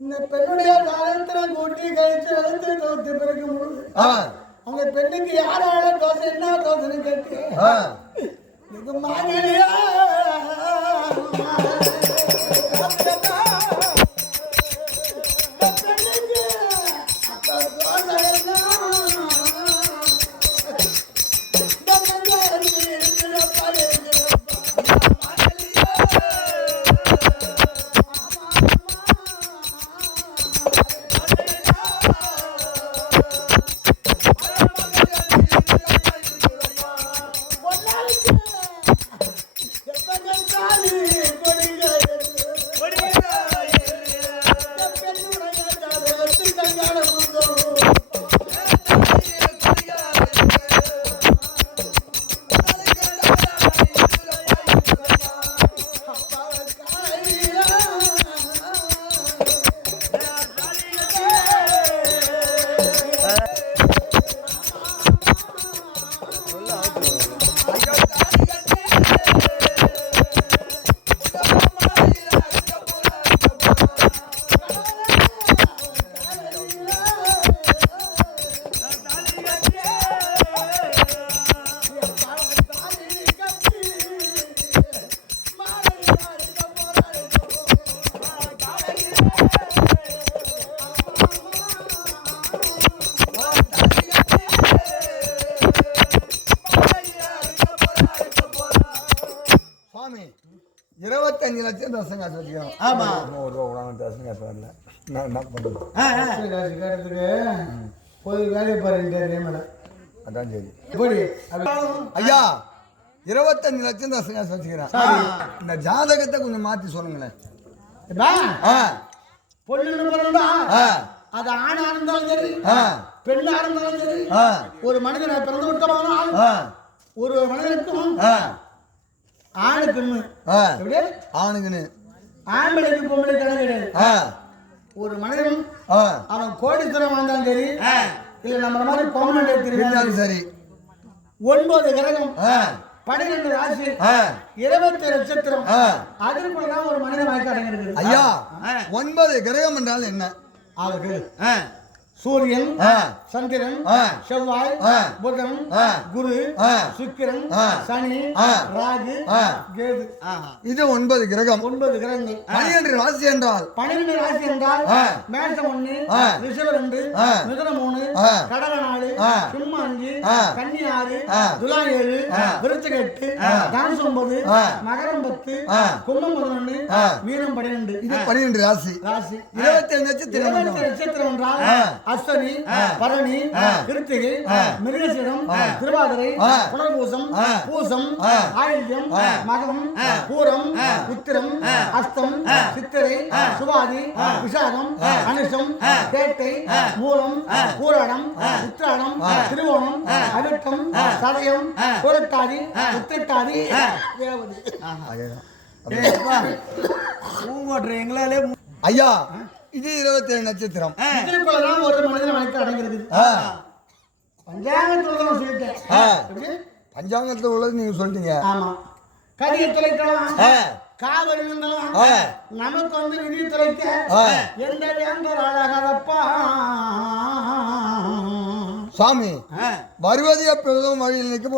இந்த பெண்ணுடைய காலத்துல கூட்டி கழிச்சு எழுத்து தோத்து ஆ. அந்த பெண்ணுக்கு யாரால தோசை என்ன தோசைன்னு கேட்டு. இது மாங்கலியா. இருபத்தஞ்சு லட்சம் தசங்க காசு வச்சுக்கணும் ஆமா. நூறு ரூபா விடாம தசங்க காசு வரல நான் என்ன பண்ணுறது கேட்டதுக்கு போய் வேலையை பாருங்க மேடம் அதான் சரி. எப்படி? ஐயா இருபத்தஞ்சு லட்சம் தசங்க காசு வச்சுக்கிறேன் சரி. இந்த ஜாதகத்தை கொஞ்சம் மாற்றி சொல்லுங்களேன். பொண்ணு பிறந்தா அது ஆணா இருந்தாலும் சரி பெண்ணா இருந்தாலும் சரி ஒரு மனிதனை பிறந்து விட்டோமானால் ஆ. ஒரு மனிதனுக்கும் ஆணு பெண்ணு. எப்படி? ஆணுங்கன்னு ஆம்பளைக்கு பொம்பளை கணக்கு கிடையாது. ஆ. ஒரு மனிதன் அவன் கோடீஸ்வரம் வாழ்ந்தாலும் சரி இல்ல நம்ம மாதிரி பர்மனண்ட் தெரியும் இருந்தாலும் சரி. ஒன்பது கிரகம் பன்னிரெண்டு ராசி இருபத்தி நட்சத்திரம். அதற்குள்ளதான் ஒரு மனிதன் வாய்க்க அடங்கிருக்கு ஐயா ஒன்பது கிரகம் என்றால் என்ன? ஆளுக்கு சூரியன் சந்திரன். செவ்வாய். புதன். குரு. சுக்கிரன். சனி. ராகு. கேது இது ஒன்பது கிரகம் ஒன்பது கிரகங்கள் பனிரெண்டு ராசி என்றால் பன்னிரெண்டு ராசி என்றால். மேஷம் ஒண்ணு. ரிஷபம் ரெண்டு. மிதுனம் மூணு ஆ. கடக நாலு ஆ. சிம்மம் அஞ்சு. கன்னி ஆறு. துலா ஏழு ஆ. விருச்சகம் எட்டு. தனுசு ஒன்பது. மகரம் பத்து. கும்பம் பதினொன்னு ஆ. மீனம் பன்னிரெண்டு இது பன்னிரெண்டு ராசி ராசி இருபத்தி அஞ்சு நட்சத்திரம் என்றால். அஸ்தனி பரணி. கிருத்திகை ஆ. மிருகசிரம் திருவாதிரை. புனர்பூசம். பூசம். ஆயில்யம். மகம் பூரம் உத்திரம் அஸ்தம் சித்திரை சுவாதி விஷாகம் அனுஷம் கேட்டை மூலம் பூராடம் உத்திராடம் திருவோணம் அவிட்டம் சதயம் புரட்டாதி ரேவதி அதேதான். எங்களாலே ஐயா இது இருபத்தி ஏழு நட்சத்திரம் ஒரு மனிதன் வழக்கு அடங்கிருக்குது ஆ, பஞ்சாங்கத்துல தான் சொல்லிட்டேன்? பஞ்சாங்கத்துல உள்ளது நீங்க சொல்லிட்டீங்க. ஆமா. கதியை தொலைக்கலாம் ஆ. காவல் இருந்தாலும். நமக்கு வந்து விதி தொலைக்க ஆ. எந்த வேந்தர் அழகதப்பா? சுவாமி வருவது எப்பொழுதும் வழியில் நிற்க